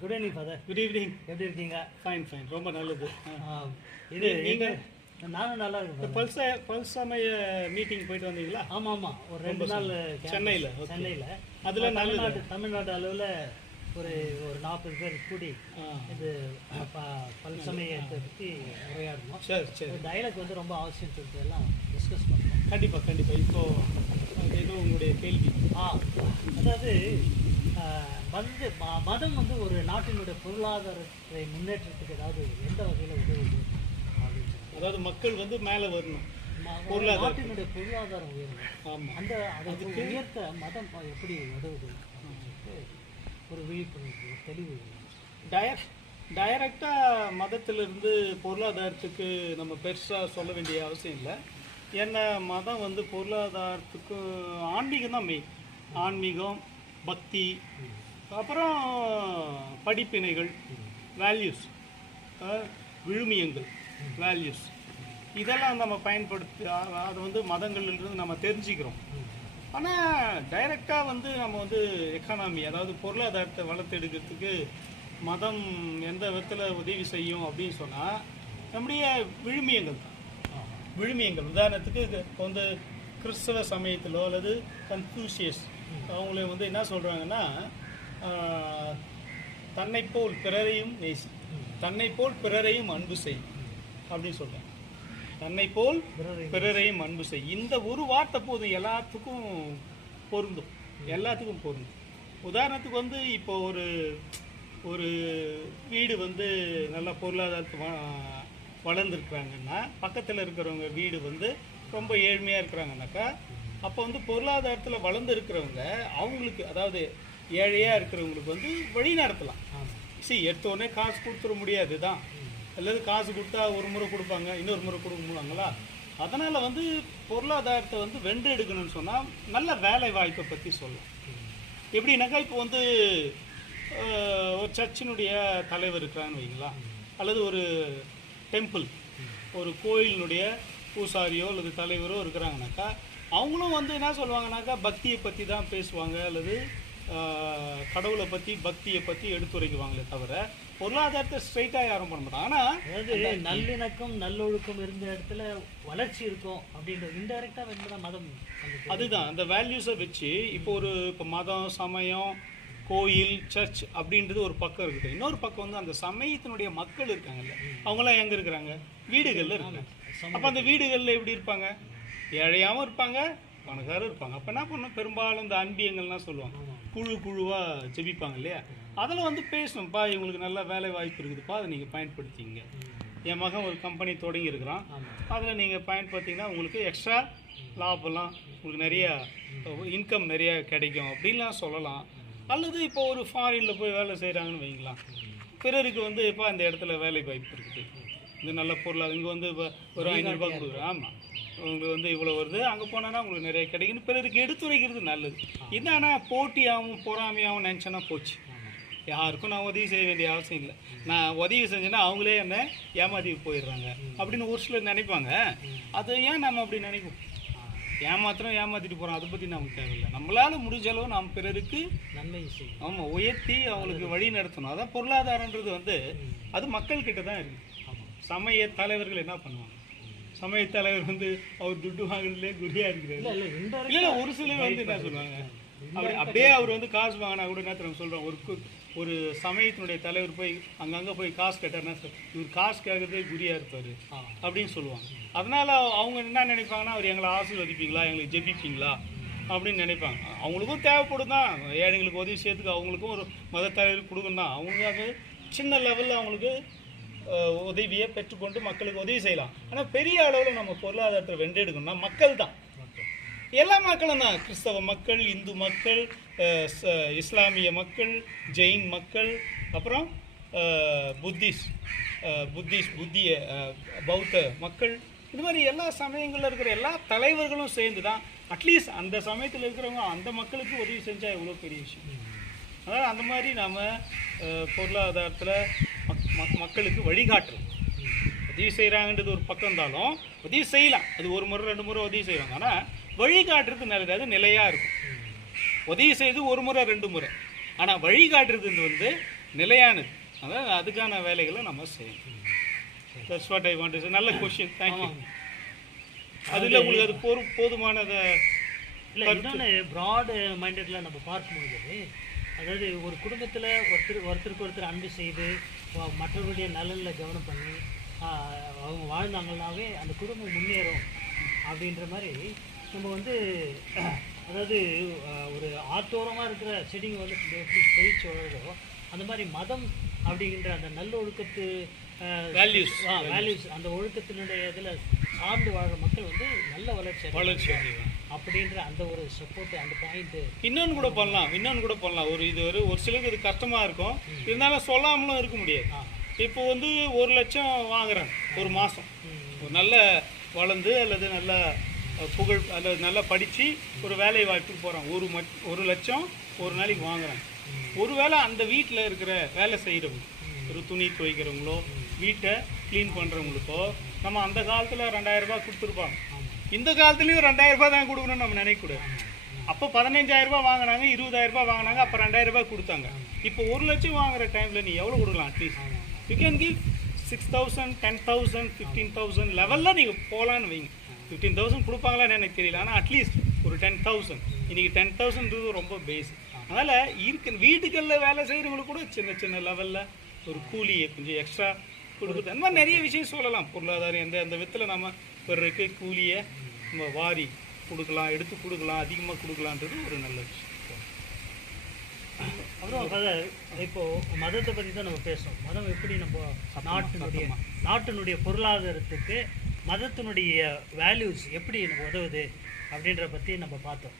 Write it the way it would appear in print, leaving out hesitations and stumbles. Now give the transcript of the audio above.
Good evening father. Good evening. எப்படி இருக்கீங்க? Fine fine, ரொம்ப நல்லது. இது நீங்கள் நானும் நல்லா இருக்கேன். பல்ஸ் சமய மீட்டிங் போயிட்டு வந்தீங்களா? ஆமாம் ஆமாம், ஒரு 2 நாள் சென்னையில். அதில் தமிழ்நாடு அளவில் ஒரு 40 பேர் கூடி இது பல் சமயத்தை பற்றி உரையாடணும். சரி சரி. டயலாக் வந்து ரொம்ப அவசியம் சொல்லிட்டு எல்லாம் டிஸ்கஸ் பண்ணோம். கண்டிப்பாக. இப்போது ஏதோ உங்களுடைய கேள்வி. அதாவது வந்து மதம் வந்து ஒரு நாட்டினுடைய பொருளாதாரத்தை முன்னேற்றத்துக்கு ஏதாவது எந்த வகையில் உதவுது அப்படின்னு, அதாவது மக்கள் வந்து மேலே வரணும், நாட்டினுடைய பொருளாதாரம் உயரணும். ஆமாம், அந்த அதுக்கு உயர்த்த மதம் எப்படி உதவுது அப்படின்னு சொல்லிட்டு ஒரு விழிப்புணர்வு, ஒரு தெளிவு. டைரக்டாக மதத்திலிருந்து பொருளாதாரத்துக்கு நம்ம பெருசாக சொல்ல வேண்டிய அவசியம் இல்லை. ஏன்னா மதம் வந்து பொருளாதாரத்துக்கு ஆன்மீகம் தான் மெயின். ஆன்மீகம், பக்தி, அப்புறம் படிப்பினைகள், வேல்யூஸ், விழுமியங்கள், வேல்யூஸ், இதெல்லாம் நம்ம பயன்படுத்தி அதை வந்து மதங்கள்லேருந்து நம்ம தெரிஞ்சுக்கிறோம். ஆனால் டைரெக்டாக வந்து நம்ம வந்து எக்கானமி, அதாவது பொருளாதாரத்தை வளர்த்தெடுக்கிறதுக்கு மதம் எந்த விதத்தில் உதவி செய்யும் அப்படின்னு சொன்னால் நம்முடைய விழுமியங்கள் தான். விழுமியங்கள் உதாரணத்துக்கு இப்போ வந்து கிறிஸ்தவ சமயத்திலோ அல்லது கன்ஃபூஷியஸ் அவங்கள வந்து என்ன சொல்கிறாங்கன்னா, தன்னை போல் பிறரையும் நேசி, தன்னை போல் பிறரையும் அன்பு செய் அப்படின்னு சொல்கிறாங்க. தன்னை போல் பிறரையும் அன்பு செய், இந்த ஒரு வார்த்தை போதும், எல்லாத்துக்கும் பொருந்தும். உதாரணத்துக்கு வந்து இப்போ ஒரு வீடு வந்து நல்லா பொருளாதாரத்தை வளர்ந்துருக்குறாங்கன்னா, பக்கத்தில் இருக்கிறவங்க வீடு வந்து ரொம்ப ஏழ்மையாக இருக்கிறாங்கனாக்கா, அப்போ வந்து பொருளாதாரத்தில் வளர்ந்து இருக்கிறவங்க அவங்களுக்கு, அதாவது ஏழையாக இருக்கிறவங்களுக்கு வந்து வழி நடத்தலாம். எடுத்தோடனே காசு கொடுத்துட முடியாது தான், அல்லது காசு கொடுத்தா ஒரு முறை கொடுப்பாங்க, இன்னொரு முறை கொடுக்க முடியாங்களா? அதனால் வந்து பொருளாதாரத்தை வந்து வென்றெடுக்கணும்னு சொன்னால் நல்ல வேலை வாய்ப்பை பற்றி சொல்லலாம். எப்படின்னாக்கா, இப்போ வந்து ஒரு சர்ச்சினுடைய தலைவர் இருக்கிறான்னு வைங்களா, அல்லது ஒரு டெம்பிள், ஒரு கோயிலினுடைய பூசாரியோ அல்லது தலைவரோ இருக்கிறாங்கனாக்கா, அவங்களும் வந்து என்ன சொல்லுவாங்கனாக்கா பக்தியை பற்றி தான் பேசுவாங்க, அல்லது கடவுளை பற்றி, பக்தியை பற்றி எடுத்துரைக்குவாங்களே தவிர பொருளாதாரத்தை ஸ்ட்ரைட்டாக யாரும் பண்ண மாட்டாங்க. ஆனால் அதாவது நல்லிணக்கம், நல்லொழுக்கம் இருந்த இடத்துல வளர்ச்சி இருக்கும் அப்படின்ற இன்டைரக்டாக வந்து மதம், அதுதான் அந்த வேல்யூஸை வச்சு. இப்போ மதம், சமயம், கோயில், சர்ச் அப்படின்றது ஒரு பக்கம் இருக்குது. இன்னொரு பக்கம் வந்து அந்த சமயத்தினுடைய மக்கள் இருக்காங்கல்ல, அவங்களாம் எங்கே இருக்கிறாங்க? வீடுகளில் இருக்காங்க. அப்போ அந்த வீடுகளில் எப்படி இருப்பாங்க? ஏழையாகவும் இருப்பாங்க, பணக்காரரும் இருப்பாங்க. அப்போ என்ன பண்ணணும்? பெரும்பாலும் இந்த அன்பியங்கள்லாம் சொல்லுவாங்க, குழுவாக ஜெபிப்பாங்க இல்லையா? அதில் வந்து பேசணும்ப்பா, இவங்களுக்கு நல்ல வேலை வாய்ப்பு இருக்குதுப்பா, அதை நீங்கள் பயன்படுத்திங்க. என் மகன் ஒரு கம்பெனி தொடங்கி இருக்கிறான், அதில் நீங்கள் பயன்படுத்திங்கன்னா உங்களுக்கு எக்ஸ்ட்ரா லாபம்லாம், உங்களுக்கு நிறையா இன்கம் நிறையா கிடைக்கும் அப்படின்லாம் சொல்லலாம். அல்லது இப்போ ஒரு ஃபாரினில் போய் வேலை செய்கிறாங்கன்னு வைங்களா, பிறருக்கு வந்து இப்போ அந்த இடத்துல வேலை வாய்ப்பு இருக்குது, இந்த நல்ல பொருளாக இங்கே வந்து இப்போ ஒரு 500 ரூபாய் கொடுக்குறேன், ஆமாம் உங்களுக்கு வந்து இவ்வளோ வருது, அங்கே போனோன்னா உங்களுக்கு நிறைய கிடைக்குன்னு பிறருக்கு எடுத்துரைக்கிறது நல்லது. என்னன்னா போட்டியாகவும் பொறாமையாகவும் நினச்சேன்னா போச்சு. யாருக்கும் நான் உதவி செய்ய வேண்டிய அவசியம் இல்லை. நான் உதவி செஞ்சேன்னா அவங்களே என்ன ஏமாத்தி போயிடுறாங்க அப்படின்னு ஒரு சிலர் நினைப்பாங்க. அது ஏன் நம்ம அப்படி நினைப்போம்? ஏமாத்திட்டு போகிறோம், அதை பற்றி நமக்கு தேவையில்லை. நம்மளால் முடிஞ்ச அளவு நாம் பிறருக்கு நன்மை செய்யும், ஆமாம், உயர்த்தி அவங்களுக்கு வழி நடத்தணும். அதான் பொருளாதாரன்றது வந்து அது மக்கள்கிட்ட தான் இருக்குது. சமய தலைவர்கள் என்ன பண்ணுவாங்க? சமய தலைவர் வந்து அவர் துட்டு வாங்குறதுலேயே குறியாக இருக்கிறாரு. இல்லை, ஒரு சிலர் வந்து என்ன சொல்லுவாங்க, அப்படியே அவர் வந்து காசு வாங்கினா கூட என்ன தெரியும் சொல்கிறோம், ஒரு சமயத்தினுடைய தலைவர் போய் அங்கங்கே போய் காசு கேட்டார்னா, இவர் காசு கேட்கறதே குறியாக இருப்பார் அப்படின்னு சொல்லுவாங்க. அதனால் அவங்க என்ன நினைப்பாங்கன்னா, அவர் எங்களை ஆசீர்வதிப்பீங்களா, எங்களுக்கு ஜெபிப்பீங்களா அப்படின்னு நினைப்பாங்க. அவங்களுக்கும் தேவைப்படும் தான், ஏழைங்களுக்கு உதவி செய்யறதுக்கு அவங்களுக்கும் ஒரு மத தலைவர் கொடுக்கணும் தான். அவங்களுக்கு சின்ன லெவலில் அவங்களுக்கு உதவியை பெற்றுக்கொண்டு மக்களுக்கு உதவி செய்யலாம். ஆனால் பெரிய அளவில் நம்ம பொருளாதாரத்தை வென்றெடுக்கணும்னா மக்கள் தான், எல்லா மக்களும் தான். கிறிஸ்தவ மக்கள், இந்து மக்கள், இஸ்லாமிய மக்கள், ஜெயின் மக்கள், அப்புறம் புத்திய பௌத்த மக்கள், இது மாதிரி எல்லா சமயங்களில் இருக்கிற எல்லா தலைவர்களும் சேர்ந்து தான் அட்லீஸ்ட் அந்த சமயத்தில் இருக்கிறவங்க அந்த மக்களுக்கு உதவி செஞ்சால் எவ்வளோ பெரிய விஷயம். அதனால் அந்த மாதிரி நம்ம பொருளாதாரத்தில் மக்களுக்கு வழிகாட்டலாம். உதவி செய்கிறாங்கன்றது ஒரு பக்கம் இருந்தாலும் உதவி செய்யலாம், அது ஒரு முறை 2 முறை உதவி செய்வாங்க. ஆனால் வழிகாட்டுறது நல்லது, அது நிலையாக இருக்கும். உதவி செய்து ஒரு முறை 2 முறை, ஆனால் வழிகாட்டுறது வந்து நிலையானது. அதாவது அதுக்கான வேலைகளை நம்ம செய்யணும். That's what I want to say. நல்ல கொஸ்டின், தேங்க்யூ. அதில் உங்களுக்கு அது போதுமானதை இல்லை, இன்னொன்று ப்ராடு மைண்டடில் நம்ம பார்க்கும்போது, அதாவது ஒரு குடும்பத்தில் ஒருத்தருக்கு ஒருத்தர் அன்பு செய்து மற்றவருடைய நலனில் கவனம் பண்ணி அவங்க வாழ்ந்தாங்கன்னாவே அந்த குடும்பம் முன்னேறும் அப்படின்ற மாதிரி நம்ம வந்து, அதாவது ஒரு ஆத்தோரமாக இருக்கிற செடிங்க வந்து எப்படி செழிச்சு வளருதோ அந்த மாதிரி மதம் அப்படிங்கிற அந்த நல்லொழுக்கத்து வேல்யூஸ் அந்த ஒழுக்கத்தினுடைய இதில் சார்ந்து வாழ்கிற மக்கள் வந்து நல்ல வளர்ச்சி அப்படின்ற அந்த ஒரு சப்போர்ட், அந்த பாயிண்ட். இன்னொன்று கூட பண்ணலாம். ஒரு சிலருக்கு இது கஷ்டமாக இருக்கும், இருந்தாலும் சொல்லாமலும் இருக்க முடியாது. இப்போ வந்து 1 லட்சம் வாங்குறாங்க ஒரு மாதம், ஒரு நல்ல வளர்ந்து அல்லது நல்ல புகழ் அல்லது நல்லா படித்து ஒரு வேலை வாய்ப்புக்கு போகிறாங்க. 1 லட்சம் ஒரு நாளைக்கு வாங்குறாங்க. ஒருவேளை அந்த வீட்டில் இருக்கிற வேலை செய்கிறவங்க, ஒரு துணி துவைக்கிறவங்களோ வீட்டை க்ளீன் பண்ணுறவங்களுக்கோ நம்ம அந்த காலத்தில் 2000 ரூபாய் கொடுத்துருப்பாங்க. இந்த காலத்துலேயும் 2000 ரூபாய் தான் கொடுக்கணும்னு நம்ம நினைக்கக்கூடாது. அப்போ 15000 ரூபாய் வாங்கினாங்க, 20000 ரூபாய் வாங்கினாங்க, அப்போ 2000 ரூபாய் கொடுத்தாங்க. இப்போ 1 லட்சம் வாங்குற டைமில் நீ எவ்வளோ கொடுக்கலாம்? அட்லீஸ்ட் யூ கேன் கிவ் 6000, 10,000, 15,000 லெவலில் நீங்கள் போகலான்னு வைங்க. 15,000 கொடுப்பாங்களான்னு எனக்கு தெரியல, ஆனால் அட்லீஸ்ட் ஒரு 10,000. இன்றைக்கி 10,000 ரொம்ப பேஸ். அதனால் வீட்டுகளில் வேலை செய்கிறவங்களுக்கு கூட சின்ன சின்ன லெவலில் ஒரு கூலியை கொஞ்சம் எக்ஸ்ட்ரா கொடுக்குறது, அந்த மாதிரி நிறைய விஷயம் சொல்லலாம். பொருளாதாரம் அந்த விதத்தில் நம்ம பிறருக்கு கூலியை நம்ம வாரி கொடுக்கலாம், எடுத்து கொடுக்கலாம், அதிகமாக கொடுக்கலான்றது ஒரு நல்ல விஷயம். அப்புறம் இப்போது மதத்தை பற்றி தான் நம்ம பேசுகிறோம். மதம் எப்படி நம்ம நாட்டினுடைய பொருளாதாரத்துக்கு மதத்தினுடைய வேல்யூஸ் எப்படி எனக்கு உதவுது அப்படின்ற பற்றி நம்ம பார்த்தோம்.